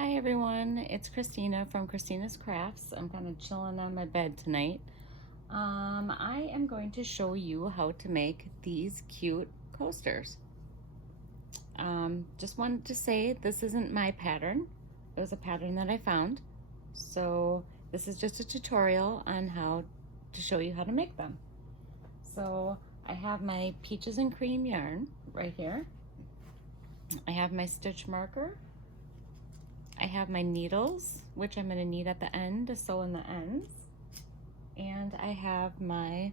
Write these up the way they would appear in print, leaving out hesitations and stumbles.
Hi everyone, it's Christina from Christina's Crafts. I'm kind of chilling on my bed tonight. I am going to show you how to make these cute coasters. Just wanted to say this isn't my pattern. It was a pattern that I found. So this is just a tutorial on how to show you how to make them. So I have my peaches and cream yarn right here. I have my stitch marker. I have my needles, which I'm going to need at the end to sew in the ends. And I have my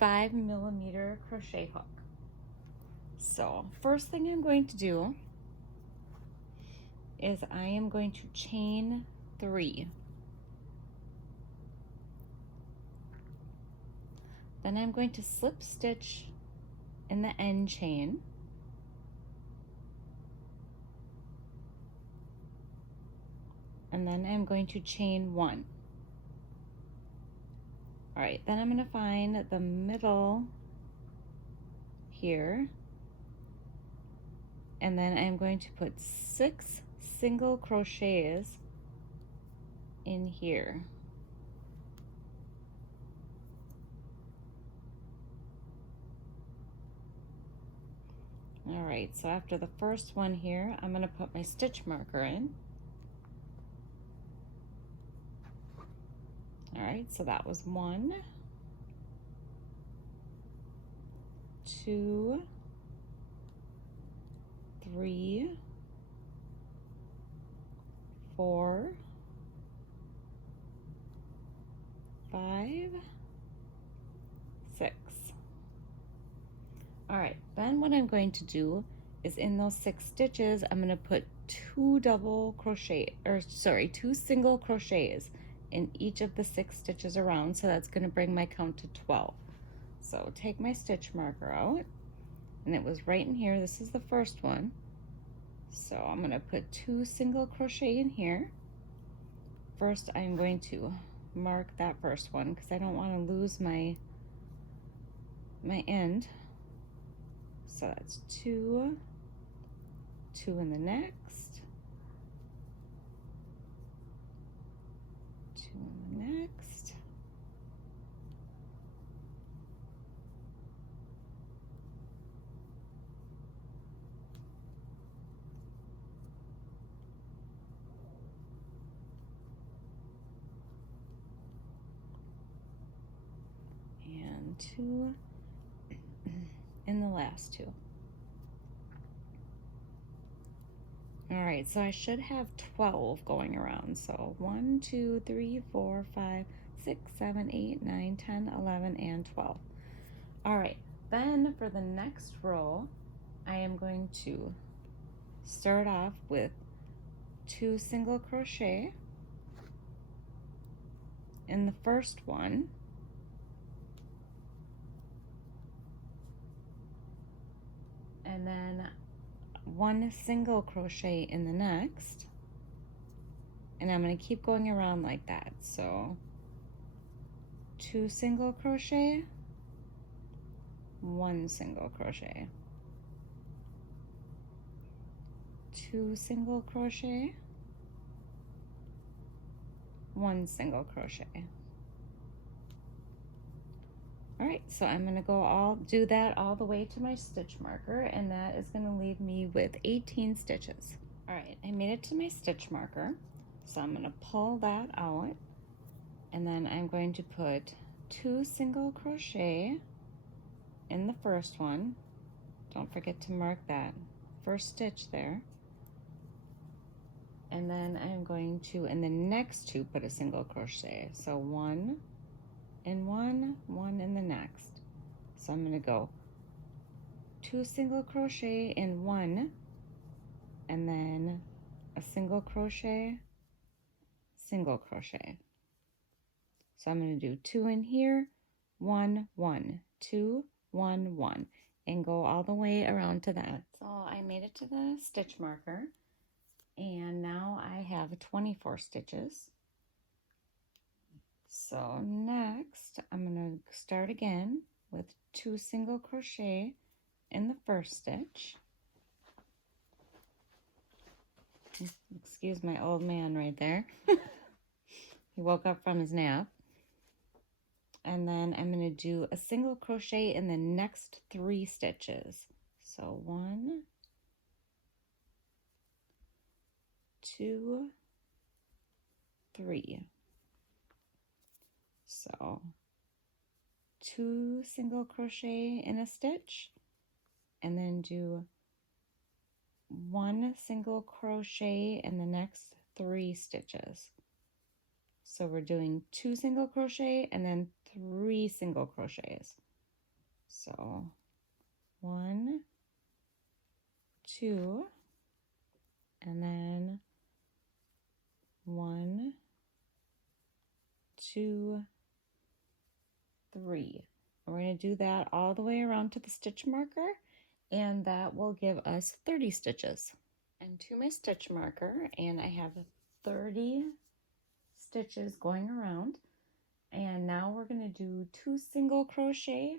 5mm crochet hook. So first thing I'm going to do is I am going to chain 3. Then I'm going to slip stitch in the end chain. And then I'm going to chain 1. All right, then I'm going to find the middle here. And then I'm going to put 6 single crochets in here. All right, so after the first one here, I'm going to put my stitch marker in. All right, so that was 1, 2, 3, 4, 5, 6. All right, then what I'm going to do is in those 6 stitches, I'm going to put 2 single crochets in each of the 6 stitches around. So that's going to bring my count to 12. So take my stitch marker out, and it was right in here. This is the first one. So I'm going to put 2 single crochet in here. First, I'm going to mark that first one because I don't want to lose my end. So that's 2, 2 in the next, 2 in the next, and 2 in the last 2. All right, so I should have 12 going around. So 1, 2, 3, 4, 5, 6, 7, 8, 9, 10, 11, and 12. All right, then for the next row, I am going to start off with 2 single crochet in the first one, and then 1 single crochet in the next, and I'm going to keep going around like that. So 2 single crochet, 1 single crochet, 2 single crochet, 1 single crochet. All right, so I'm going to do that all the way to my stitch marker, and that is going to leave me with 18 stitches. All right, I made it to my stitch marker, so I'm going to pull that out, and then I'm going to put 2 single crochet in the first one. Don't forget to mark that first stitch there. And then I'm going to, in the next 2, put a single crochet. So 1 in one, 1 in the next. So I'm going to go 2 single crochet in 1, and then a single crochet, single crochet. So I'm going to do 2 in here, 1, 1, 2, 1, 1, and go all the way around to that. So I made it to the stitch marker, and now I have 24 stitches. So next, I'm going to start again with 2 single crochet in the first stitch. Excuse my old man right there. He woke up from his nap. And then I'm going to do a single crochet in the next 3 stitches. So 1, 2, 3. So 2 single crochet in a stitch, and then do 1 single crochet in the next 3 stitches. So we're doing 2 single crochet and then 3 single crochets. So 1, 2, and then 1, 2, 3. We're going to do that all the way around to the stitch marker, and that will give us 30 stitches. And to my stitch marker, and I have 30 stitches going around, and now we're going to do 2 single crochet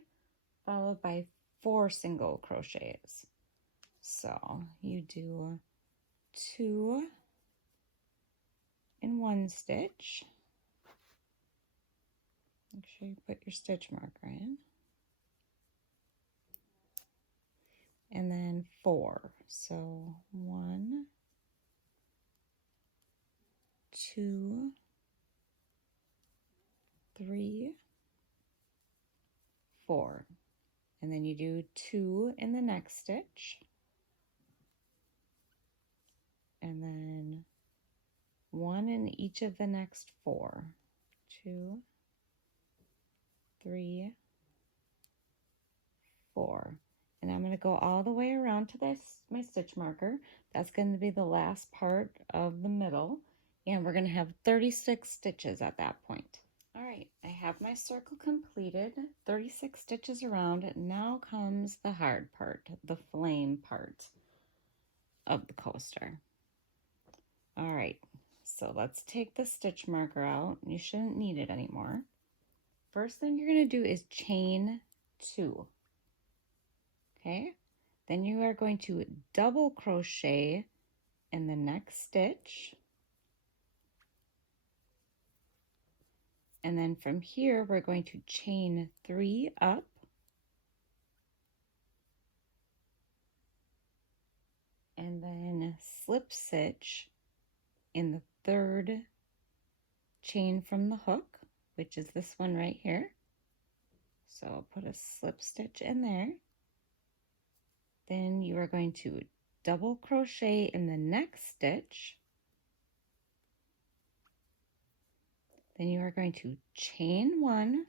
followed by 4 single crochets. So you do 2 in 1 stitch. Make sure you put your stitch marker in. And then 4. So 1, 2, 3, 4. And then you do 2 in the next stitch. And then 1 in each of the next 4. 2, 3, 4. And I'm going to go all the way around to my stitch marker. That's going to be the last part of the middle. And we're going to have 36 stitches at that point. All right, I have my circle completed, 36 stitches around. Now comes the hard part, the flame part of the coaster. All right, so let's take the stitch marker out. You shouldn't need it anymore. First thing you're going to do is chain 2. Okay, then you are going to double crochet in the next stitch. And then from here, we're going to chain 3 up. And then slip stitch in the 3rd chain from the hook, which is this one right here. So I'll put a slip stitch in there. Then you are going to double crochet in the next stitch. Then you are going to chain 1,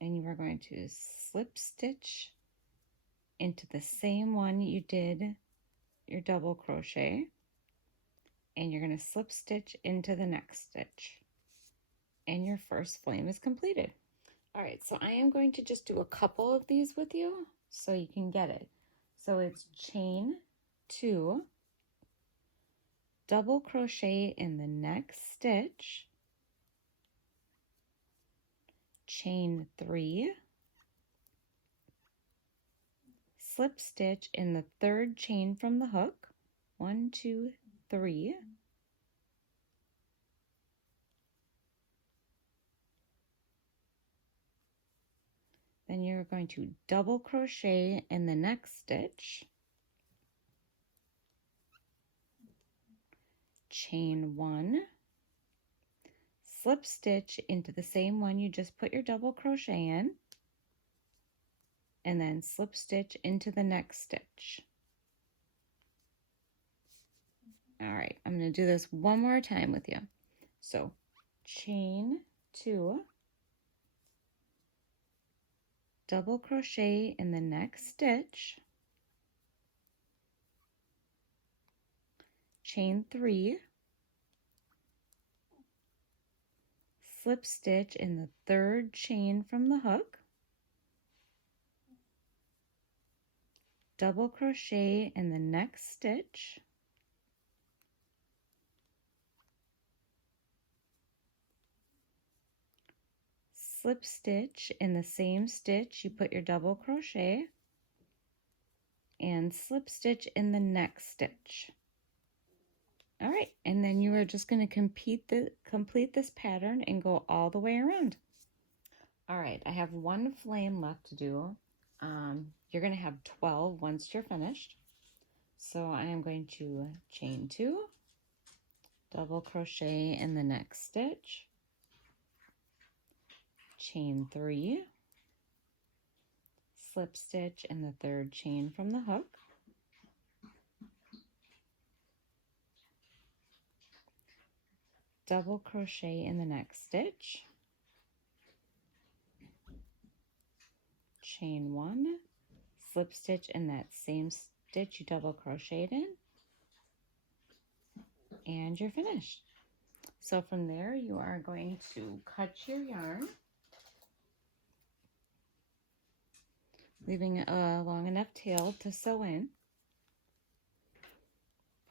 and you are going to slip stitch into the same one you did your double crochet, and you're going to slip stitch into the next stitch, and your first flame is completed. All right, so I am going to just do a couple of these with you so you can get it. So it's chain 2, double crochet in the next stitch, chain 3, slip stitch in the 3rd chain from the hook, 1, 2, 3, then you're going to double crochet in the next stitch, chain 1, slip stitch into the same one you just put your double crochet in, and then slip stitch into the next stitch. All right, I'm going to do this one more time with you. So chain 2, double crochet in the next stitch, chain 3, slip stitch in the 3rd chain from the hook, double crochet in the next stitch, slip stitch in the same stitch you put your double crochet, and slip stitch in the next stitch. All right, and then you are just going to complete this pattern and go all the way around. All right, I have one flame left to do. You're going to have 12 once you're finished. So I am going to chain 2, double crochet in the next stitch, chain 3, slip stitch in the third chain from the hook, double crochet in the next stitch, chain 1, slip stitch in that same stitch you double crocheted in, and you're finished. So from there you are going to cut your yarn, leaving a long enough tail to sew in,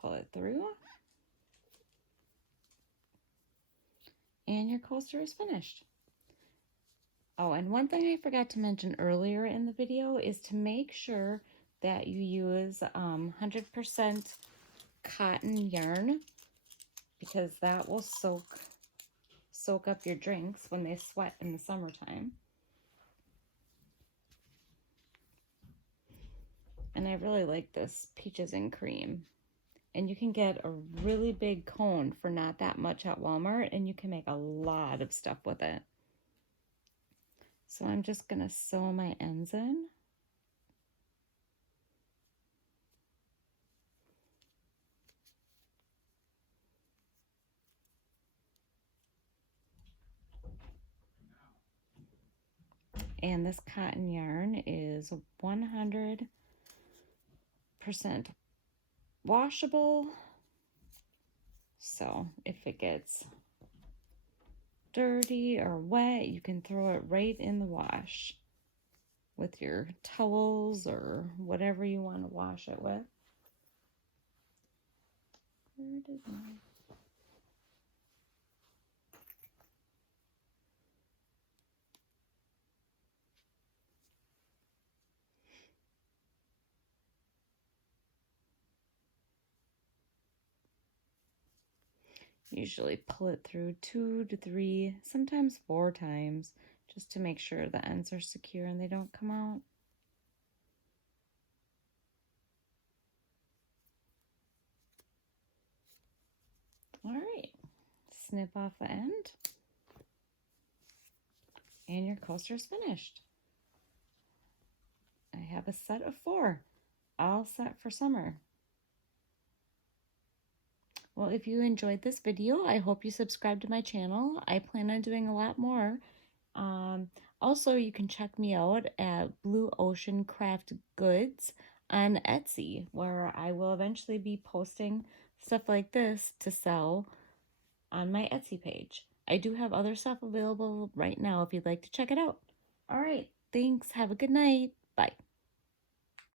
pull it through, and your coaster is finished. Oh, and one thing I forgot to mention earlier in the video is to make sure that you use 100% cotton yarn, because that will soak up your drinks when they sweat in the summertime. And I really like this peaches and cream. And you can get a really big cone for not that much at Walmart, and you can make a lot of stuff with it. So I'm just gonna sew my ends in. And this cotton yarn is 100% washable. So if it gets dirty or wet, you can throw it right in the wash with your towels or whatever you want to wash it with. Where did my... Usually pull it through 2 to 3, sometimes 4 times, just to make sure the ends are secure and they don't come out. All right, snip off the end, and your coaster's finished. I have a set of 4, all set for summer. Well, if you enjoyed this video, I hope you subscribe to my channel. I plan on doing a lot more. Also, you can check me out at Blue Ocean Craft Goods on Etsy, where I will eventually be posting stuff like this to sell on my Etsy page. I do have other stuff available right now if you'd like to check it out. All right, thanks. Have a good night. Bye.